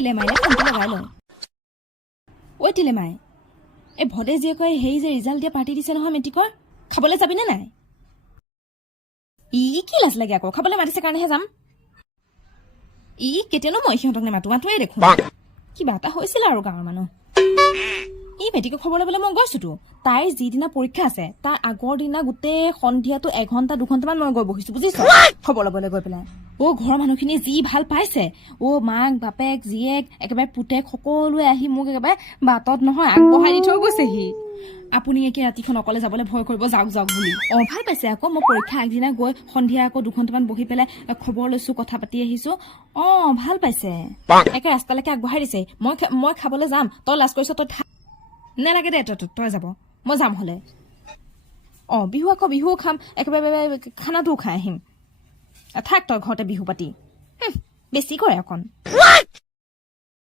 টিলেমাইলে ফোনটো লগাই লয় ঐ টিলেমাই এই ভদে জীয়েকে হেৰি যে ৰিজাল্ট দিয়া পাৰ্টি দিছে নহয় মেট্ৰিকৰ খাবলৈ যাবিনে নাই কি লাজ লাগে আকৌ খাবলৈ মাতিছে কাৰণেহে যাম কেতিয়ানো মই সিহঁতক মাতোৱেই দেখোন কিবা এটা হৈছিল আৰু গাঁৱৰ মানুহ মেট্ৰিকৰ খবৰ ল'বলৈ মই গৈছোতো তাইৰ যিদিনা পৰীক্ষা আছে তাৰ আগৰ দিনা গোটেই সন্ধিয়াটো 1 ঘণ্টা 2 ঘণ্টামান মই গৈ বহিছো বুজিছ খবৰ ল'বলৈ গৈ পেলাই ঘৰৰ মানুহখিনি যি ভাল পাইছে মাক বাপেক জীয়েক একেবাৰে পুতেক সকলোৱে আহি মোক একেবাৰে বাটত নহয় আগবঢ়াই দি থৈ গৈছেহি আপুনি একে ৰাতিখন অকলে যাবলৈ ভয় কৰিব যাওক বুলি ভাল পাইছে আকৌ মই পৰীক্ষা আগদিনা গৈ সন্ধিয়া আকৌ 2 ঘণ্টামান বহি পেলাই খবৰ লৈছো কথা পাতি আহিছো ভাল পাইছে একে ৰাস্তালৈকে আগবঢ়াই দিছে মই খাবলৈ যাম তই লাজ কৰিছ তই নেলাগে দে তই যাব মই যাম হলে বিহু আকৌ বিহু খাম একেবাৰে খানাটোও খাই আহিম থাক তই ঘৰতে বিহু পাতি বেছি কৰে অকণ